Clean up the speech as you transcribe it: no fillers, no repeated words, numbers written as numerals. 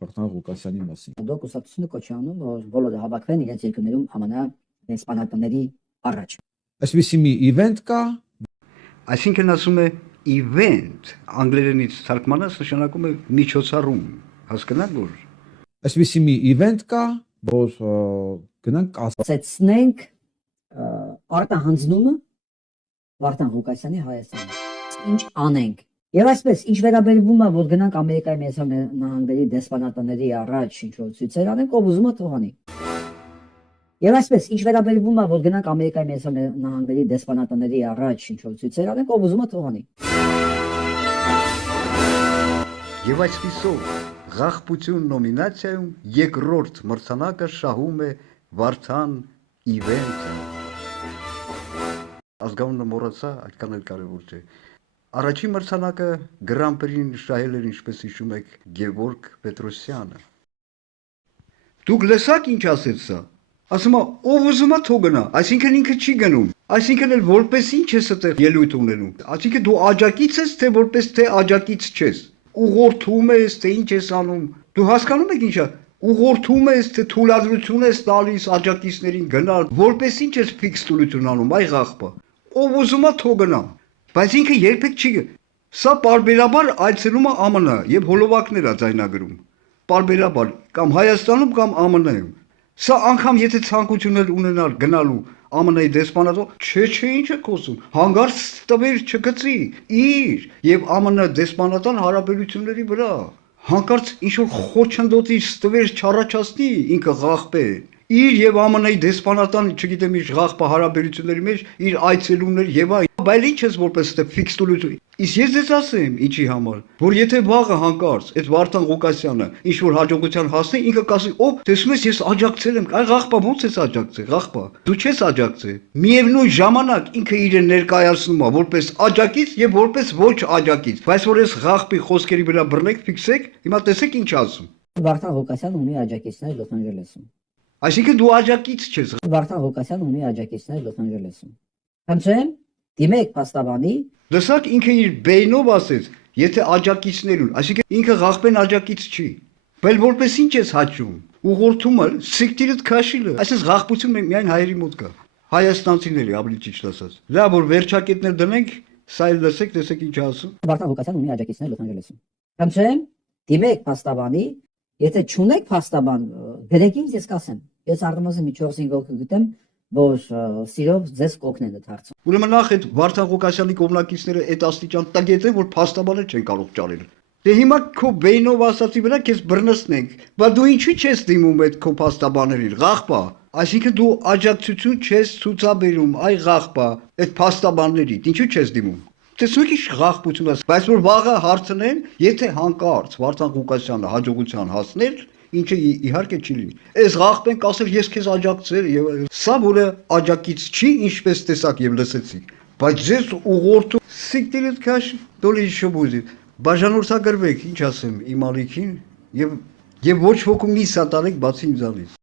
Վարդան Ղուկասյանի մասին։ Դուք ուսացությունը կոչի անում, որ բոլորը հավաքվեն իրենց երկրներում ԱՄՆ դեսպանատների առաջ։ Այսպիսի մի event կա, Այսինքն ասում է event, անգլերենից թարգմանած նշանակում է միջոցառում, հասկանաք որ այսպիսի մի event կա, որ գնանք Ասեցնենք արտահանձնումը Վարդան Ղուկասյանի Հայաստանը։ Ինչ անենք։ Եվ այսպես, ինչ վերաբերվում է, որ գնանք Ամերիկայի Միացյալ Նահանգների դեսպանատների առաջ ինչ-որ ցույցեր անենք, ով ուզում է թողանի։ Եվ այսպես, ինչ վերաբերվում է, որ գնանք Ամերիկայի Միացյալ Նահանգների դեսպանատների առաջ ինչ-որ ցույցեր անենք, ով ուզում է թողանի։ Եվ այսպիսով Ղախպություն նոմինացիայում երկրորդ մրցանակը շահում է Վարդան event-ը։ Ազգանունը մոռացա, այդքան էլ կարևոր չէ։ Առաջին մրցանակը Grand Prix-ին շահել էր, ինչպես հիշում եք, Գևորգ Պետրոսյանը։ Դուք լսաք ինչ ասեց սա։ Ասում է, ով ուզում է թող գնա, այսինքն ինքը չի գնում։ Այսինքն էլ որպես ինչ ես այդտեղ ելույթ ունենում։ Այսինքն դու աջակից ես, թե որպես թե աջակից չես։ Ուղղորդում ես, թե ինչ ես անում։ Դու հասկանում եք ինչա։ Ուղղորդում ես, թե թույլատրություն ես տալիս աջակիցներին գնալ, որպես ինչ ես ֆիքս թույլություն անում, այ ղախպա։ Ով ուզում է թող գնա։ Բայց ինքը երբեք չի։ Սա պարբերաբար այցելում է ԱՄՆ եւ հոլովակներ է ձայնագրում։ Պարբերաբար կամ Հայաստանում կամ ԱՄՆ-ում։ Սա անգամ եթե ցանկություն էլ ունենալ գնալու ԱՄՆ-ի դեսպանատո, չէ, ինչ է խոսում։ Հանգարց տվեր չգծի իր եւ ԱՄՆ դեսպանատան հարաբերությունների վրա։ Հանկարծ ինչ որ խոչընդոտի ստվեր չառաջացնի ինքը ղախպե իր եւ ԱՄՆ-ի դեսպանատան, չգիտեմ, իր ղախպա հարաբերությունների մեջ իր այցելումներ եւ այլ, բայց ինչ ես որպես թե ֆիքս տուլություն։ Իսկ ես ձեզ ասեմ ինչի համար, որ եթե վաղը հանկարծ այդ Վարդան Ղուկասյանը ինչ որ հաջողության հասնի, ինքը կասի, ով տեսնում ես ես աջակցել եմ, այ ղախպա ո՞նց ես աջակցել, ղախպա։ Դու չես աջակցել։ Միևնույն ժամանակ ինքը իրեն ներկայացնում է որպես աջակից եւ որպես ոչ աջակից, բայց որ ես ղախպի խոսքերի վրա բռնեք, ֆիքսեք, հիմա տեսեք ինչ ասում։ Վարդան Ղուկասյանը ունի աջակիցներ Լոս Անջելեսում։ Այսինքն դու աջակից չես։ Վարդան Ղուկասյանը ունի աջակիցներ Լոս Անջելեսում։ Խնդրեմ, դիմեք փաստաբանի։ Լսակ ինքը իր բեյնով ասեց, եթե աջակիցներ ունի, այսինքն ինքը ղախպեն աջակից չի։ Բայց որպես ինչ ես հաճում։ Ուղղորդումը սիկտիրդ քաշիլը։ Այսպես ղախպություն միայն հայերի մոտ կա։ Հայաստանցիների ավելի ճիշտ ասած։ Լավ որ վերջակետներ դնենք, սա էլ լսեք, տեսեք ինչ ասում։ Վարդան Ղուկասյանը ունի աջակիցներ Լոս Անջելեսում։ Խնդրեմ, դիմեք փաստաբանի, եթե չունեք փաստաբան, գրեք ինձ, ես կասեմ։ Ես առնվազն մի 4-5 օր կգտեմ, որ սիրով ձեզ կօգնեն այդ հարցում։ Ուրեմն նախ այդ Վարդան Ղուկասյանի կողմնակիցները այդ աստիճան տագետ են, որ փաստաբանը չեն կարող ճարել։ Դե հիմա քո բեյնով ասացի վրա քեզ բռնցնենք, բայց դու ինչու չես դիմում այդ քո փաստաբաներին, ղախպա։ Այսինքն դու աջակցություն չես ցուցաբերում, այ ղախպա, այդ փաստաբանների, ինչու չես դիմում։ Տեսնեք ինչ ղախպություն է, բայց որ վաղը հարցնեն, եթե հանկարծ Վարդան Ղուկասյանը հաջողության հասներ, ինչը իհարկե չի լինի։ Այս ղախպեն կասել ես քեզ աջակցել եւ սա որը աջակից չի, ինչպես տեսակ եւ լսեցիք, բայց ձեզ ուղղորդում սիկտիրդ քաշ դոլի շոբուզի բաժանորդագրվեք, ինչ ասեմ, իմ ալիքին եւ ոչ ոք մի սատարեք բացի ինձանից։